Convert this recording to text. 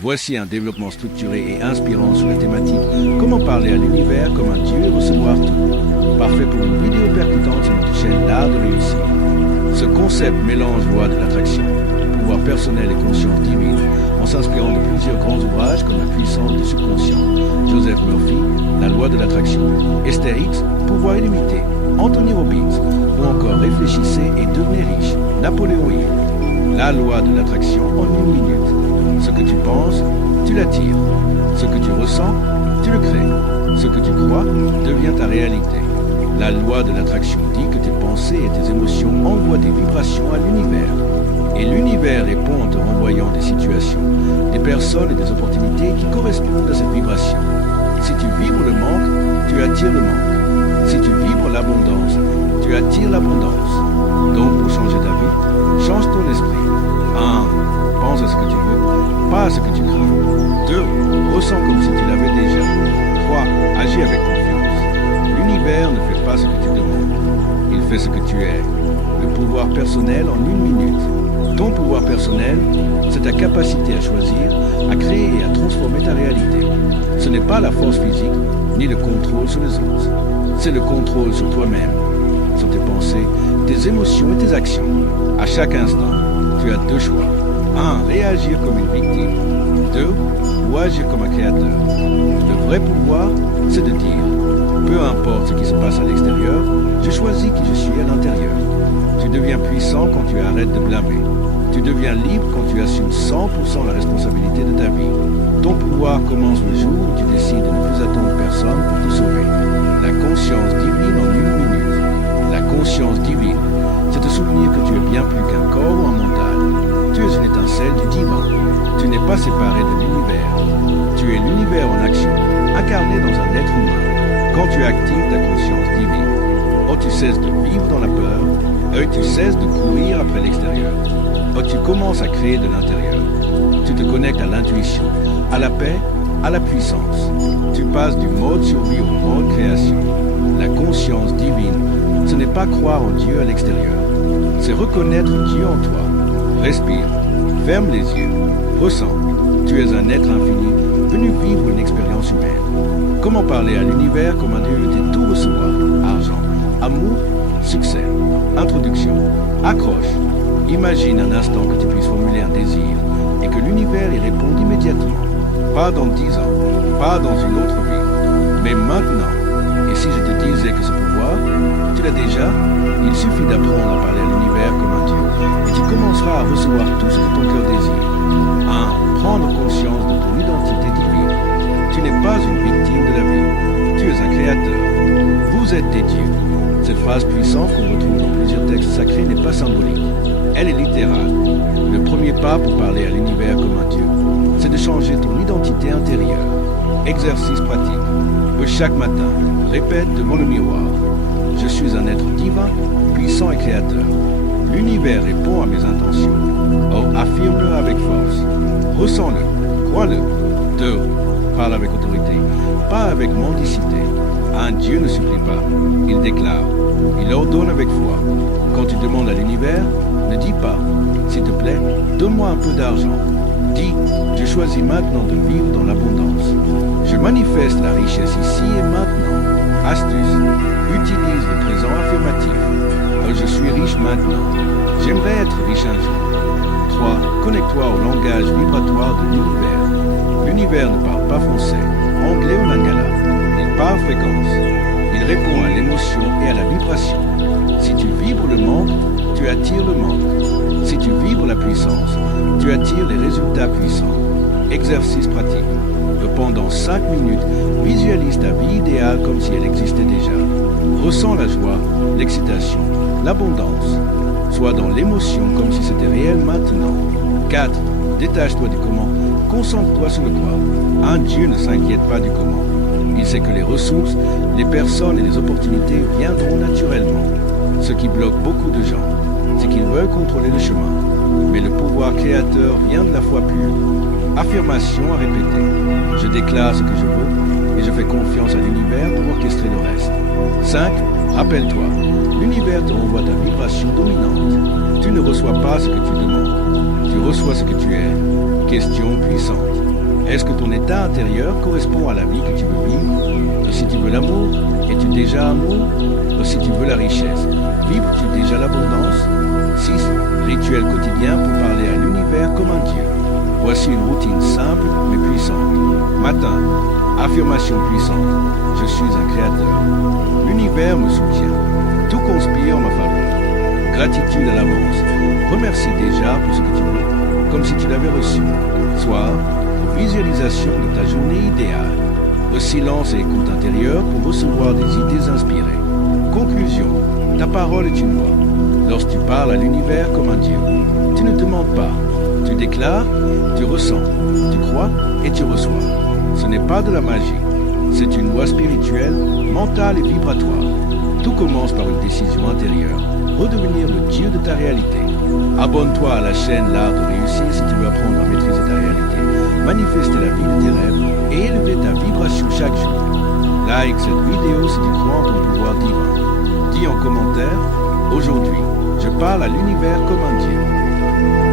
Voici un développement structuré et inspirant sur la thématique comment parler à l'univers comme un Dieu et recevoir tout. Parfait pour une vidéo percutante sur notre chaîne L'Art de réussir. Ce concept mélange loi de l'attraction, pouvoir personnel et conscience divine en s'inspirant de plusieurs grands ouvrages comme La puissance du subconscient, Joseph Murphy, La loi de l'attraction, Esther Hicks, Pouvoir illimité, Anthony Robbins ou encore Réfléchissez et devenez riche, Napoléon Hill. La loi de l'attraction en une minute. Ce que tu penses, tu l'attires. Ce que tu ressens, tu le crées. Ce que tu crois devient ta réalité. La loi de l'attraction dit que tes pensées et tes émotions envoient des vibrations à l'univers. Et l'univers répond en te renvoyant des situations, des personnes et des opportunités qui correspondent à cette vibration. Si tu vibres le manque, tu attires le manque. Si tu vibres l'abondance, tu attires l'abondance. Donc pour changer ta vie, change ton esprit. 1. Pense à ce que tu veux, pas à ce que tu crains. 2. Ressens comme si tu l'avais déjà. 3. Agis avec confiance. L'univers ne fait pas ce que tu demandes. Il fait ce que tu es. Le pouvoir personnel en une minute. Ton pouvoir personnel, c'est ta capacité à choisir, à créer et à transformer ta réalité. Ce n'est pas la force physique, ni le contrôle sur les autres. C'est le contrôle sur toi-même, sur tes pensées, tes émotions et tes actions. À chaque instant, tu as deux choix. 1. Réagir comme une victime. 2. Ou agir comme un créateur. Le vrai pouvoir, c'est de dire, peu importe ce qui se passe à l'extérieur, je choisis qui je suis à l'intérieur. Tu deviens puissant quand tu arrêtes de blâmer. Tu deviens libre quand tu assumes 100% la responsabilité de ta vie. Ton pouvoir commence le jour où tu décides de ne plus attendre personne pour te sauver. La conscience divine en une minute. La conscience divine, c'est te souvenir que tu es bien plus qu'un corps ou un mental. Tu es une étincelle du divin. Tu n'es pas séparé de l'univers. Tu es l'univers en action, incarné dans un être humain. Quand tu actives ta conscience divine, tu cesses de vivre dans la peur, tu cesses de courir après l'extérieur. Tu commences à créer de l'intérieur. Tu te connectes à l'intuition, à la paix, à la puissance. Tu passes du mode survie au mode création. La conscience divine, ce n'est pas croire en Dieu à l'extérieur. C'est reconnaître Dieu en toi. Respire, ferme les yeux, ressens. Tu es un être infini, venu vivre une expérience humaine. Comment parler à l'univers comme un Dieu veut tout recevoir? Argent, amour, succès. Introduction, accroche. Imagine un instant que tu puisses formuler un désir et que l'univers y réponde immédiatement. Pas dans 10 ans, pas dans une autre vie, mais maintenant. Et si je te disais que ce pouvoir, tu l'as déjà, il suffit d'apprendre à parler à l'univers comme un Dieu et tu commenceras à recevoir tout ce que ton cœur désire. 1. Prendre conscience de ton identité divine. Tu n'es pas une victime de la vie, tu es un créateur. Vous êtes des dieux. Cette phrase puissante qu'on retrouve dans plusieurs textes sacrés n'est pas symbolique. Elle est littérale. Le premier pas pour parler à l'univers comme un Dieu, c'est de changer ton identité intérieure. Exercice pratique. Chaque matin, répète devant le miroir. Je suis un être divin, puissant et créateur. L'univers répond à mes intentions. Affirme-le avec force. Ressens-le. Crois-le. 2. Parle avec autorité, pas avec mendicité. Un Dieu ne supplie pas, il déclare, il ordonne avec foi. Quand tu demandes à l'univers, ne dis pas, s'il te plaît, donne-moi un peu d'argent. Dis, je choisis maintenant de vivre dans l'abondance. Je manifeste la richesse ici et maintenant. Astuce, utilise le présent affirmatif. Je suis riche maintenant. J'aimerais être riche un jour. 3. Connecte-toi au langage vibratoire de l'univers. L'univers ne parle pas français, anglais ou lingala. Il parle fréquence. Il répond à l'émotion et à la vibration. Si tu vibres le manque, tu attires le manque. Si tu vibres la puissance, tu attires les résultats puissants. Exercice pratique. Pendant 5 minutes, visualise ta vie idéale comme si elle existait déjà. Ressens la joie, l'excitation, l'abondance. Sois dans l'émotion comme si c'était réel maintenant. 4. Détache-toi du comment. Concentre-toi sur le quoi. Un Dieu ne s'inquiète pas du comment. Il sait que les ressources, les personnes et les opportunités viendront naturellement. Ce qui bloque beaucoup de gens, c'est qu'ils veulent contrôler le chemin. Mais le pouvoir créateur vient de la foi pure. Affirmation à répéter. Je déclare ce que je veux et je fais confiance à l'univers pour orchestrer le reste. 5. Rappelle-toi, l'univers te renvoie ta vibration dominante. Tu ne reçois pas ce que tu demandes. Tu reçois ce que tu es. Question puissante. Est-ce que ton état intérieur correspond à la vie que tu veux vivre? Si tu veux l'amour, es-tu déjà amour? Si tu veux la richesse, vibres-tu déjà l'abondance? 6. Rituel quotidien pour parler à l'univers comme un Dieu. Voici une routine simple mais puissante. Matin, affirmation puissante. Je suis un créateur. L'univers me soutient. Tout conspire en ma faveur. Gratitude à l'avance. Remercie déjà pour ce que tu veux, comme si tu l'avais reçu. Soir, visualisation de ta journée idéale. Le silence et écoute intérieure pour recevoir des idées inspirées. Conclusion. Ta parole est une loi. Lorsque tu parles à l'univers comme un Dieu, tu ne te mens pas. Tu déclares, tu ressens, tu crois et tu reçois. Ce n'est pas de la magie. C'est une loi spirituelle, mentale et vibratoire. Tout commence par une décision intérieure. Redevenir le Dieu de ta réalité. Abonne-toi à la chaîne L'Art de Réussir si tu veux apprendre à maîtriser ta réalité, manifester la vie de tes rêves et élever ta vibration chaque jour. Like cette vidéo si tu crois en ton pouvoir divin. Dis en commentaire, aujourd'hui, je parle à l'univers comme un Dieu.